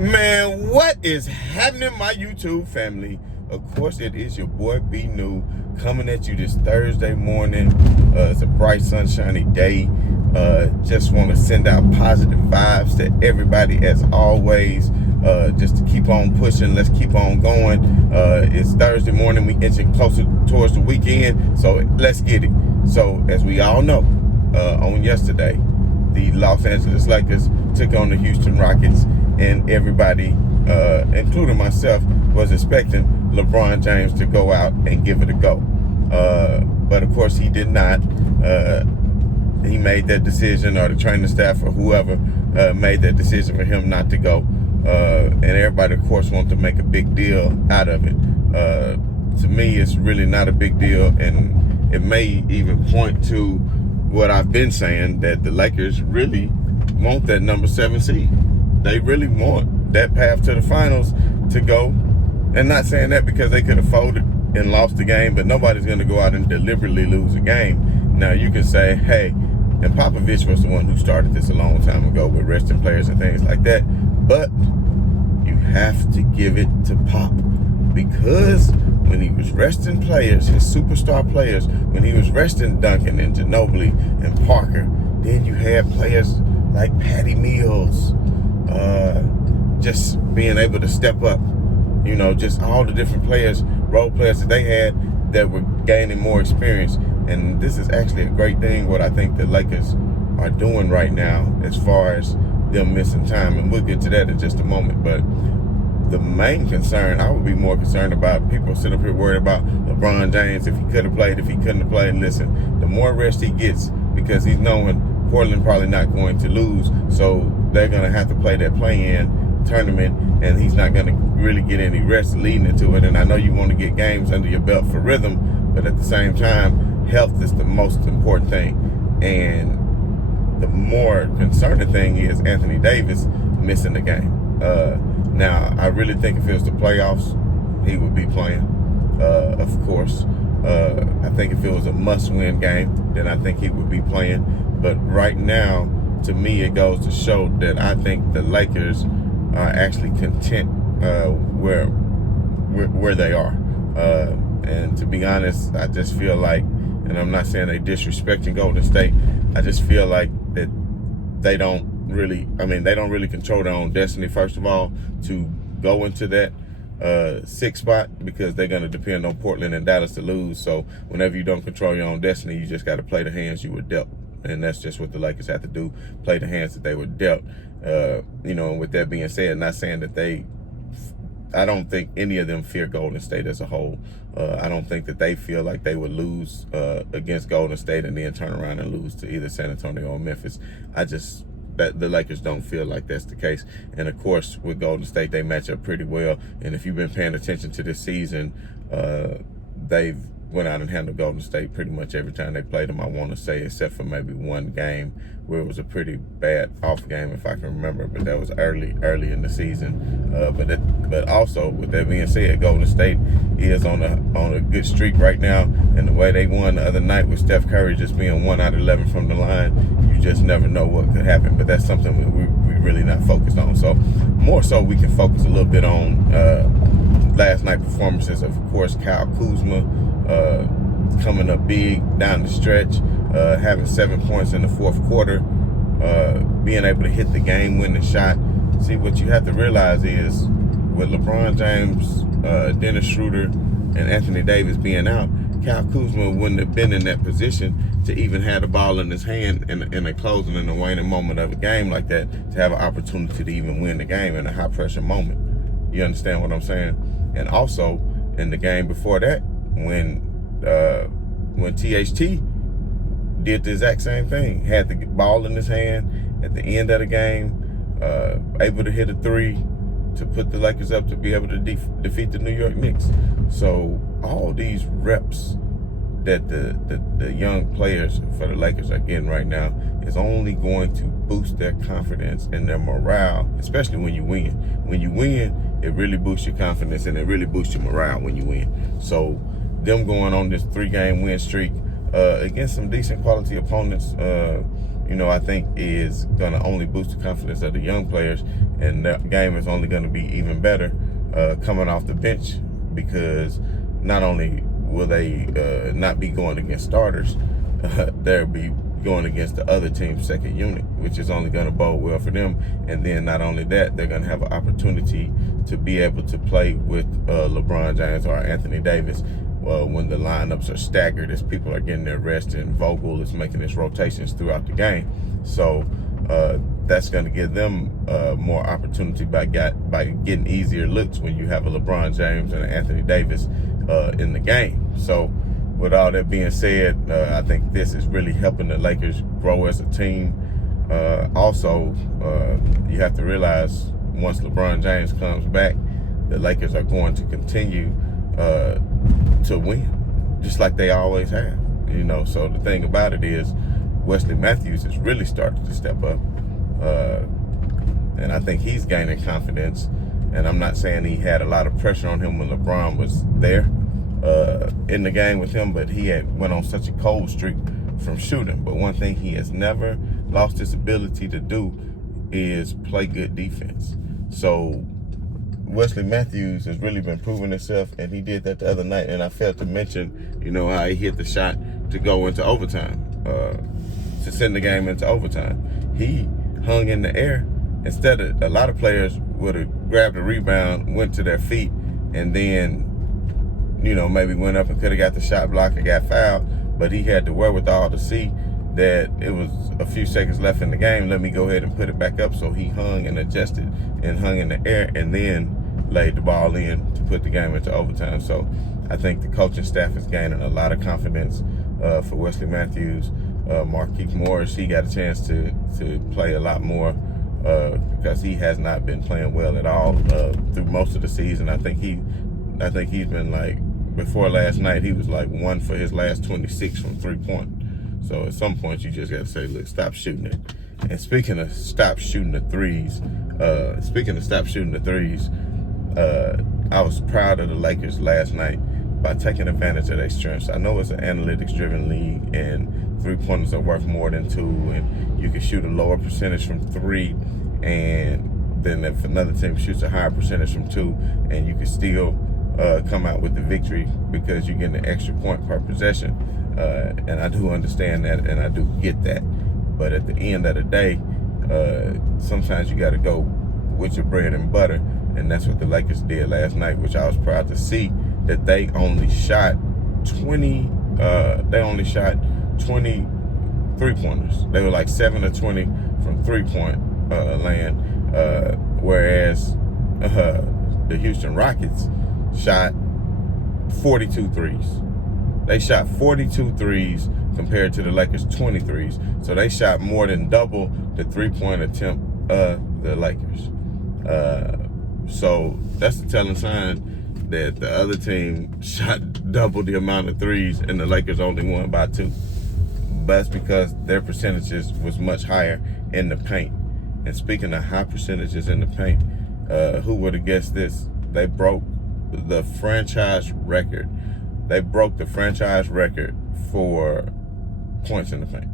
Man, what is happening, my YouTube family? Of course, it is your boy B New coming at you this Thursday morning. It's a bright, sunshiny day. Just want to send out positive vibes to everybody as always. Just to keep on pushing. Let's keep on going. It's Thursday morning. We inching closer towards the weekend. So let's get it. So as we all know, on yesterday, the Los Angeles Lakers took on the Houston Rockets, and everybody, including myself, was expecting LeBron James to go out and give it a go. But of course he did not. He made that decision, or the training staff or whoever made that decision for him not to go. And everybody, of course, wanted to make a big deal out of it. To me, it's really not a big deal, and it may even point to what I've been saying, that the Lakers really want that number 7 seed. They really want that path to the finals to go. And not saying that because they could have folded and lost the game, but nobody's going to go out and deliberately lose a game. Now, you can say, hey, and Popovich was the one who started this a long time ago with resting players and things like that. But you have to give it to Pop, because when he was resting players, his superstar players, when he was resting Duncan and Ginobili and Parker, then you had players like Patty Mills, just being able to step up. You know, just all the different players, role players that they had that were gaining more experience. And this is actually a great thing, what I think the Lakers are doing right now as far as them missing time. And we'll get to that in just a moment. But the main concern, I would be more concerned about, people sit up here worried about LeBron James, if he could have played, if he couldn't have played. Listen, the more rest he gets, because he's knowing Portland probably not going to lose, so they're going to have to play that play-in tournament, and he's not going to really get any rest leading into it. And I know you want to get games under your belt for rhythm, but at the same time, health is the most important thing. And the more concerning thing is Anthony Davis missing the game. Now, I really think if it was the playoffs, he would be playing, of course. I think if it was a must-win game, then I think he would be playing. But right now, to me, it goes to show that I think the Lakers are actually content where they are. And to be honest, I just feel like, and I'm not saying they disrespecting Golden State, I just feel like that they don't really control their own destiny, first of all, to go into that 6th spot, because they're going to depend on Portland and Dallas to lose. So whenever you don't control your own destiny, you just got to play the hands you were dealt. And that's just what the Lakers have to do, play the hands that they were dealt. And with that being said, not saying that I don't think any of them fear Golden State as a whole. I don't think that they feel like they would lose against Golden State and then turn around and lose to either San Antonio or Memphis. The Lakers don't feel like that's the case. And of course, with Golden State, they match up pretty well. And if you've been paying attention to this season, they've went out and handled Golden State pretty much every time they played them, I want to say, except for maybe one game where it was a pretty bad off game, if I can remember, but that was early in the season. But also, with that being said, Golden State is on a good streak right now, and the way they won the other night with Steph Curry just being 1 out of 11 from the line, you just never know what could happen. But that's something that we're really not focused on. So more so, we can focus a little bit on last night performances. Of course, Kuzma coming up big down the stretch, having 7 points in the 4th quarter, being able to hit the game-winning shot. See, what you have to realize is, with LeBron James, Dennis Schroeder, and Anthony Davis being out, Kyle Kuzma wouldn't have been in that position to even have the ball in his hand in a closing and a waning moment of a game like that, to have an opportunity to even win the game in a high-pressure moment. You understand what I'm saying? And also, in the game before that, when THT did the exact same thing, had the ball in his hand at the end of the game, able to hit a 3 to put the Lakers up to be able to defeat the New York Knicks. So all these reps that the young players for the Lakers are getting right now is only going to boost their confidence and their morale, especially when you win. When you win, it really boosts your confidence, and it really boosts your morale when you win. So them going on this 3-game win streak against some decent quality opponents, I think is going to only boost the confidence of the young players, and the game is only going to be even better coming off the bench, because not only will they not be going against starters, they'll be going against the other team's second unit, which is only going to bode well for them. And then not only that, they're going to have an opportunity to be able to play with LeBron James or Anthony Davis when the lineups are staggered, as people are getting their rest and Vogel is making his rotations throughout the game. So that's going to give them more opportunity by getting easier looks when you have a LeBron James and an Anthony Davis in the game. So with all that being said, I think this is really helping the Lakers grow as a team. Also, you have to realize once LeBron James comes back, the Lakers are going to continue to win, just like they always have. So the thing about it is Wesley Matthews has really started to step up. And I think he's gaining confidence. And I'm not saying he had a lot of pressure on him when LeBron was there in the game with him, but he had went on such a cold streak from shooting. But one thing he has never lost his ability to do is play good defense. So Wesley Matthews has really been proving himself, and he did that the other night. And I failed to mention, how he hit the shot to go into overtime, to send the game into overtime. He hung in the air. Instead of, a lot of players would have grabbed a rebound, went to their feet, and then, maybe went up and could have got the shot blocked and got fouled. But he had the wherewithal to see that it was a few seconds left in the game. Let me go ahead and put it back up. So he hung and adjusted and hung in the air, and then laid the ball in to put the game into overtime. So I think the coaching staff is gaining a lot of confidence for Wesley Matthews. Markieff Morris, he got a chance to play a lot more because he has not been playing well at all through most of the season. I think he's been like, before last night, he was like 1 for his last 26 from 3-point. So at some point, you just got to say, look, stop shooting it. And speaking of stop shooting the threes, I was proud of the Lakers last night by taking advantage of their strengths. I know it's an analytics-driven league, and three-pointers are worth more than two, and you can shoot a lower percentage from three, and then if another team shoots a higher percentage from two, and you can still come out with the victory because you're getting an extra point per possession. And I do understand that, and I do get that. But at the end of the day, sometimes you got to go with your bread and butter, and that's what the Lakers did last night, which I was proud to see, that they only shot 20 three-pointers. They were like 7 of 20 from three-point land, whereas the Houston Rockets shot 42 threes. They shot 42 threes compared to the Lakers' 23s. So they shot more than double the three-point attempt of the Lakers. So that's a telling sign that the other team shot double the amount of threes and the Lakers only won by 2. But that's because their percentages was much higher in the paint. And speaking of high percentages in the paint, who would have guessed this? They broke the franchise record. They broke the franchise record for points in the paint.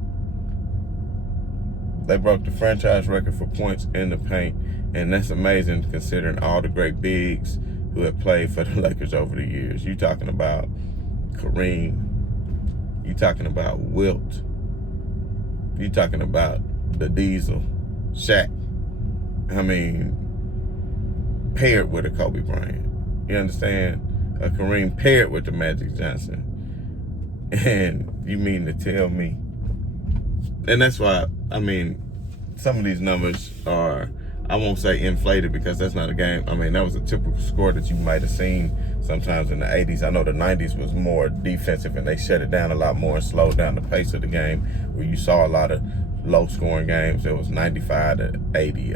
They broke the franchise record for points in the paint, and that's amazing considering all the great bigs who have played for the Lakers over the years. You talking about Kareem. You talking about Wilt. You talking about the Diesel, Shaq. I mean, paired with a Kobe Bryant. You understand? A Kareem paired with the Magic Johnson. And you mean to tell me? And that's why, I mean, some of these numbers are, I won't say inflated because that's not a game. I mean, that was a typical score that you might have seen sometimes in the 80s. I know the 90s was more defensive and they shut it down a lot more and slowed down the pace of the game, where you saw a lot of low-scoring games. It was 95 to 80,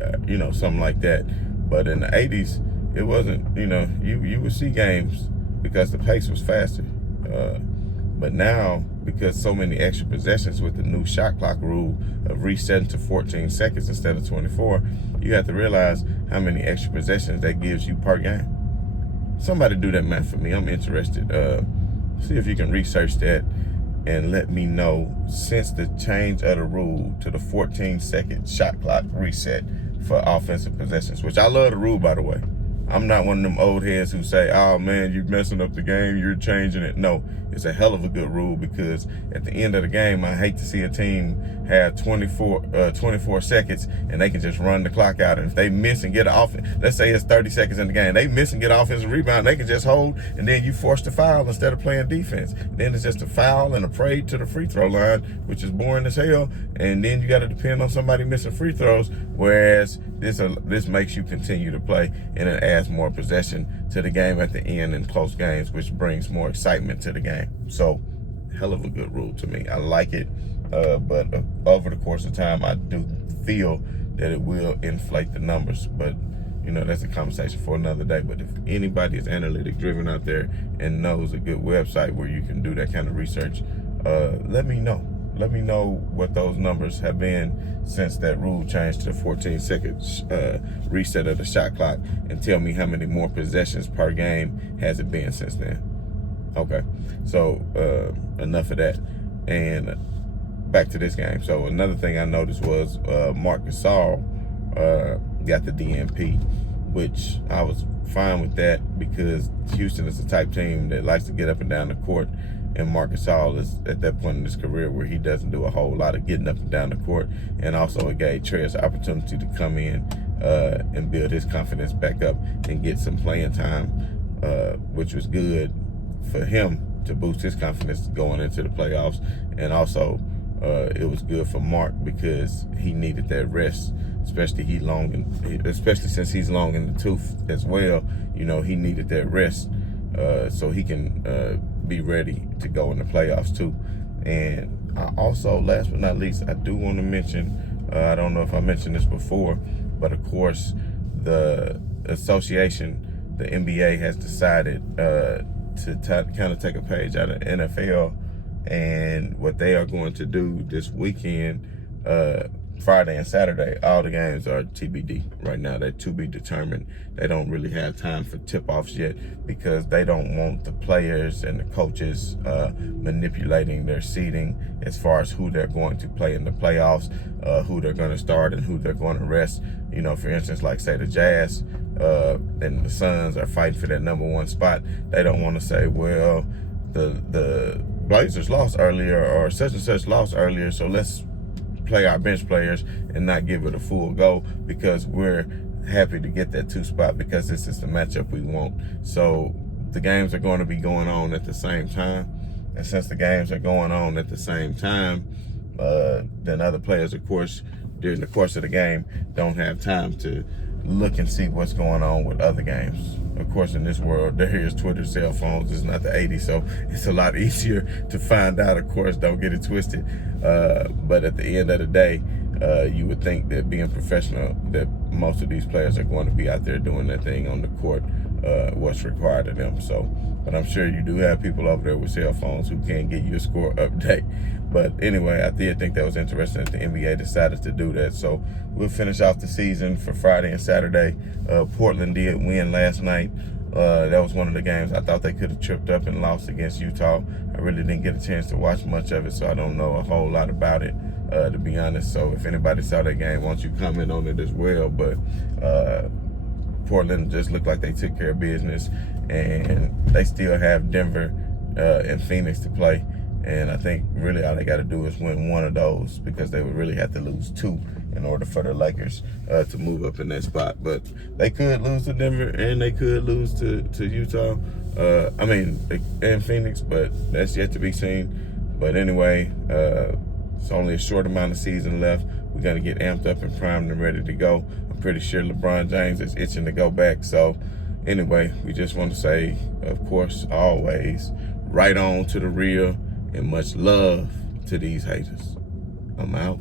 something like that. But in the 80s, it wasn't, you would see games because the pace was faster. But now, because so many extra possessions with the new shot clock rule of resetting to 14 seconds instead of 24, you have to realize how many extra possessions that gives you per game. Somebody do that math for me. I'm interested. See if you can research that and let me know since the change of the rule to the 14-second shot clock reset for offensive possessions, which I love the rule, by the way. I'm not one of them old heads who say, oh man, you're messing up the game, you're changing it. No, it's a hell of a good rule, because at the end of the game, I hate to see a team have 24 seconds and they can just run the clock out. And if they miss and get an offense, let's say it's 30 seconds in the game, they miss and get an offensive rebound, they can just hold, and then you force the foul instead of playing defense. Then it's just a foul and a parade to the free throw line, which is boring as hell. And then you got to depend on somebody missing free throws, whereas this makes you continue to play, and it adds more possession to the game at the end in close games, which brings more excitement to the game. So, hell of a good rule to me. I like it, but over the course of time, I do feel that it will inflate the numbers. But, you know, that's a conversation for another day. But if anybody is analytic driven out there and knows a good website where you can do that kind of research, let me know. Let me know what those numbers have been since that rule changed to the 14-second reset of the shot clock, and tell me how many more possessions per game has it been since then. Okay, so enough of that, and back to this game. So another thing I noticed was Marc Gasol got the DNP, which I was fine with that, because Houston is the type team that likes to get up and down the court. And Marc Gasol is at that point in his career where he doesn't do a whole lot of getting up and down the court. And also it gave Trez the opportunity to come in and build his confidence back up and get some playing time, which was good for him to boost his confidence going into the playoffs. And also it was good for Marc because he needed that rest, especially since he's long in the tooth as well. You know, he needed that rest so he can be ready to go in the playoffs too. And I also, last but not least, I do want to mention, I don't know if I mentioned this before, but of course the association, the NBA, has decided to kind of take a page out of NFL, and what they are going to do this weekend, Friday and Saturday, all the games are TBD right now. They're to be determined. They don't really have time for tip-offs yet, because they don't want the players and the coaches manipulating their seeding as far as who they're going to play in the playoffs, who they're going to start and who they're going to rest. You know, for instance, like say the Jazz and the Suns are fighting for that #1 spot. They don't want to say, well, the Blazers lost earlier, or such and such lost earlier, so let's play our bench players and not give it a full go, because we're happy to get that 2 spot, because this is the matchup we want. So the games are going to be going on at the same time, and since the games are going on at the same time, then other players, of course, during the course of the game, don't have time to look and see what's going on with other games. Of course, in this world, there is Twitter, cell phones. It's not the 80s, so it's a lot easier to find out. Of course, don't get it twisted. But at the end of the day, you would think that being professional, that most of these players are going to be out there doing their thing on the court, what's required of them. So, but I'm sure you do have people over there with cell phones who can get you a score update. But anyway, I did think that was interesting that the NBA decided to do that. So we'll finish off the season for Friday and Saturday. Portland did win last night. That was one of the games I thought they could have tripped up and lost against Utah. I really didn't get a chance to watch much of it, so I don't know a whole lot about it, to be honest. So if anybody saw that game, why don't you comment on it as well. But Portland just looked like they took care of business, and they still have Denver and Phoenix to play. And I think really all they got to do is win one of those, because they would really have to lose 2 in order for the Lakers to move up in that spot. But they could lose to Denver, and they could lose to Utah. And Phoenix, but that's yet to be seen. But anyway, it's only a short amount of season left. We're going to get amped up and primed and ready to go. I'm pretty sure LeBron James is itching to go back. So anyway, we just want to say, of course, always, right on to the real, and much love to these haters. I'm out.